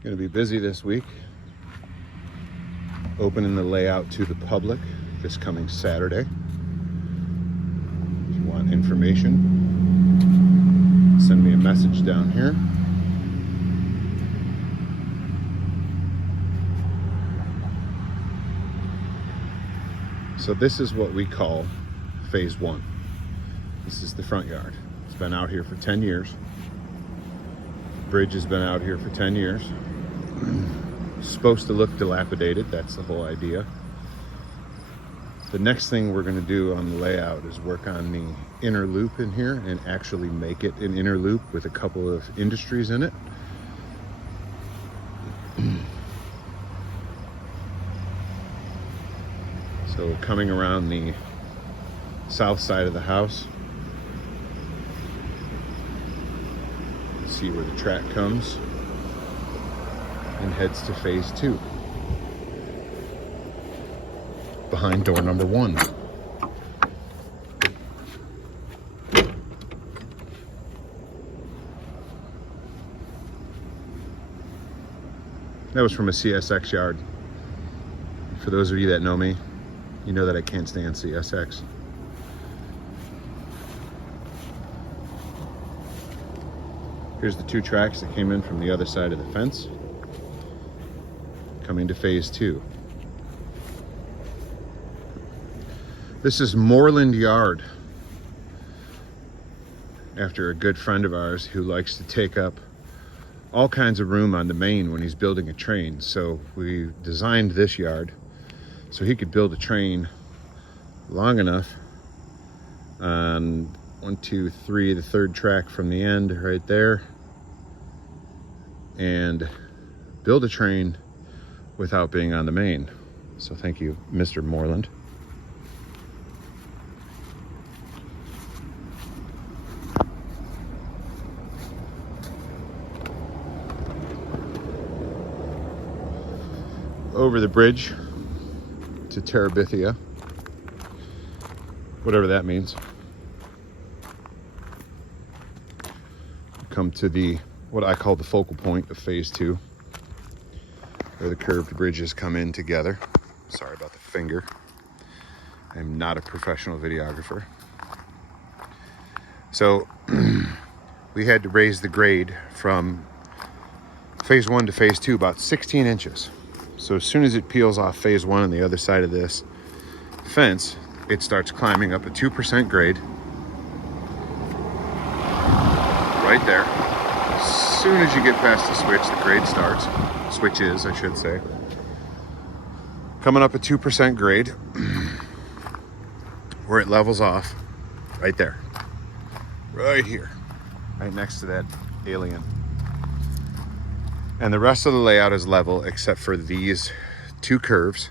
Going to be busy this week, opening the layout to the public this coming Saturday. If you want information, send me a message down here. So this is what we call phase one. This is the front yard. It's been out here for 10 years. Bridge has been out here for 10 years. It's supposed to look dilapidated. That's the whole idea. The next thing we're going to do on the layout is work on the inner loop in here and actually make it an inner loop with a couple of industries in it. So coming around the south side of the house, see where the track comes and heads to phase two behind door number one. That was from a CSX Yard. For those of you that know me, you know that I can't stand CSX. Here's the two tracks that came in from the other side of the fence, coming to phase two. This is Morland Yard, after a good friend of ours who likes to take up all kinds of room on the main when he's building a train. So we designed this yard so he could build a train long enough on 1, 2, 3, the third track from the end right there, and build a train without being on the main. So thank you, Mr. Morland. Over the bridge to Terabithia, whatever that means. Come to the, what I call the focal point of phase two, where the curved bridges come in together. Sorry about the finger. I'm not a professional videographer. So we had to raise the grade from phase one to phase two about 16 inches. So as soon as it peels off phase one on the other side of this fence, it starts climbing up a 2% grade. Right there. As soon as you get past the switch, the grade starts. Switches, I should say. Coming up a 2% grade, where it levels off right there. Right here. Right next to that alien. And the rest of the layout is level except for these two curves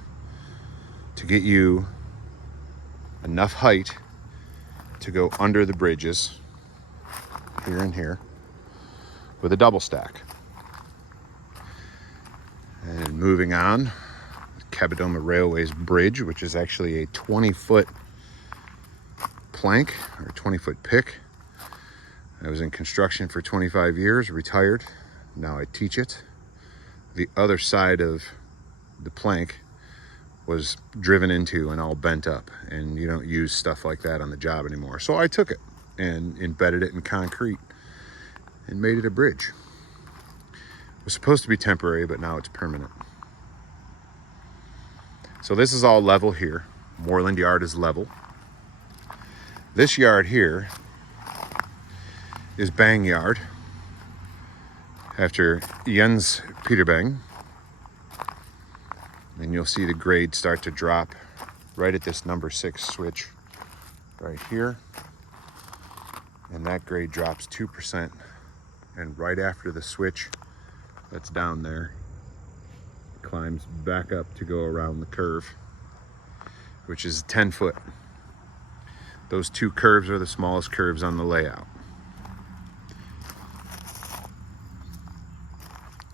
to get you enough height to go under the bridges here and here with a double stack. And moving on, Cabedoma Railway's bridge, which is actually a 20-foot plank or 20-foot pick. I was in construction for 25 years, retired. Now I teach it. The other side of the plank was driven into and all bent up, and you don't use stuff like that on the job anymore. So I took it and embedded it in concrete and made it a bridge. It was supposed to be temporary, but now it's permanent. So this is all level here. Morland Yard is level. This yard here is Bang Yard, after Jens Peter Bang. And you'll see the grade start to drop right at this number 6 switch right here. And that grade drops 2%. And right after the switch that's down there, it climbs back up to go around the curve, which is 10 foot. Those two curves are the smallest curves on the layout.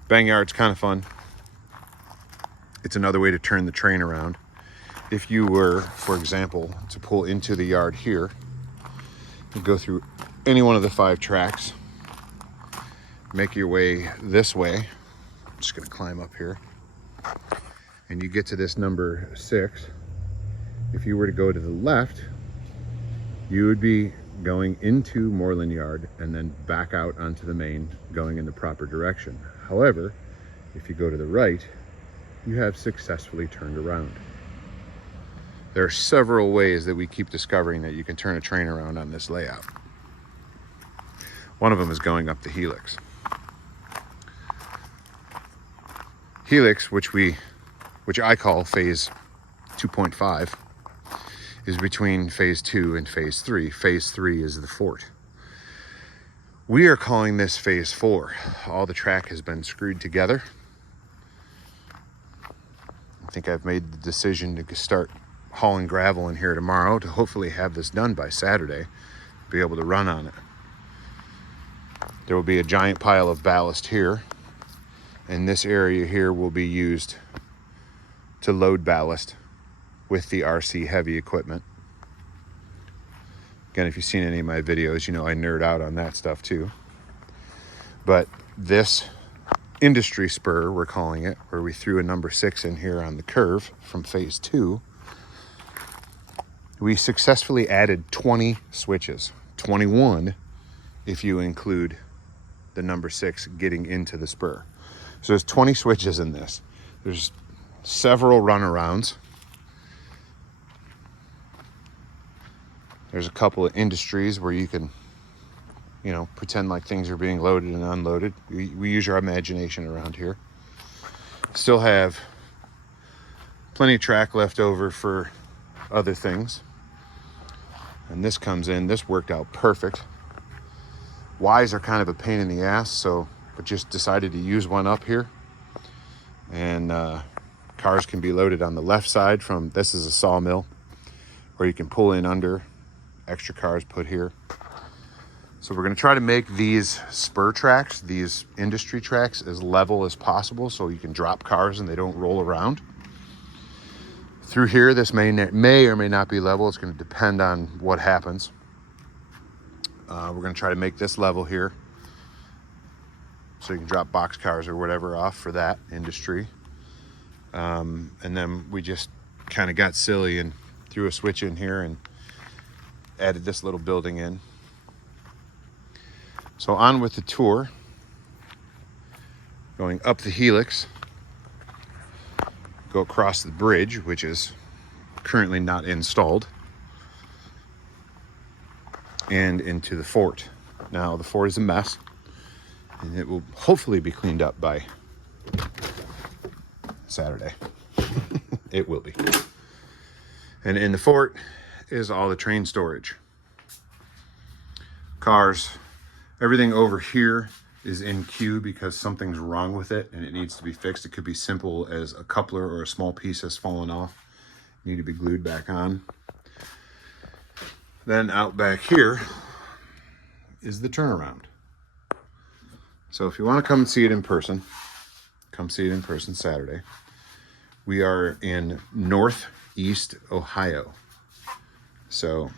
Bang Yard's kind of fun. It's another way to turn the train around. If you were, for example, to pull into the yard here, you go through any one of the 5 tracks, make your way this way, just gonna climb up here. And you get to this number 6. If you were to go to the left, you would be going into Morland Yard and then back out onto the main, going in the proper direction. However, if you go to the right, you have successfully turned around. There are several ways that we keep discovering that you can turn a train around on this layout. One of them is going up the helix. Helix, which I call phase 2.5, is between phase 2 and phase 3. Phase 3 is the fort. We are calling this phase 4. All the track has been screwed together. I think I've made the decision to start hauling gravel in here tomorrow to hopefully have this done by Saturday, be able to run on it. There will be a giant pile of ballast here, and this area here will be used to load ballast with the RC heavy equipment. Again, if you've seen any of my videos, you know I nerd out on that stuff too. But this industry spur, we're calling it, where we threw a number 6 in here on the curve from phase 2, we successfully added 20 switches, 21 if you include the number 6 getting into the spur. So there's 20 switches in this. There's several runarounds. There's a couple of industries where you can, you know, pretend like things are being loaded and unloaded. We use our imagination around here. Still have plenty of track left over for other things. And this comes in. This worked out perfect. Ys are kind of a pain in the ass, but just decided to use one up here. And cars can be loaded on the left side from, this is a sawmill, or you can pull in under, extra cars put here. So we're going to try to make these spur tracks, these industry tracks, as level as possible so you can drop cars and they don't roll around. Through here, this may or may not be level. It's going to depend on what happens. We're going to try to make this level here so you can drop box cars or whatever off for that industry. And then we just kind of got silly and threw a switch in here and added this little building in. So on with the tour, going up the helix, go across the bridge, which is currently not installed, and into the fort. Now the fort is a mess, and it will hopefully be cleaned up by Saturday. It will be. And in the fort is all the train storage. Cars, everything over here is in queue because something's wrong with it and it needs to be fixed. It could be simple as a coupler or a small piece has fallen off, need to be glued back on. Then out back here is the turnaround. So if you want to come and see it in person, come see it in person Saturday. We are in Northeast Ohio. So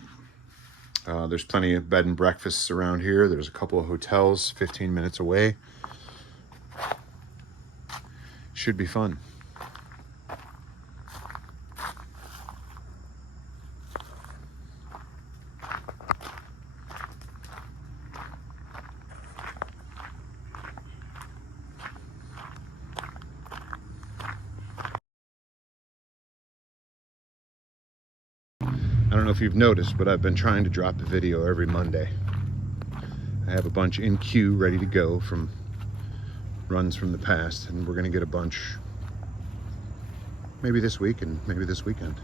there's plenty of bed and breakfasts around here. There's a couple of hotels 15 minutes away. Should be fun. I don't know if you've noticed, but I've been trying to drop a video every Monday. I have a bunch in queue ready to go from runs from the past, and we're going to get a bunch maybe this week and maybe this weekend.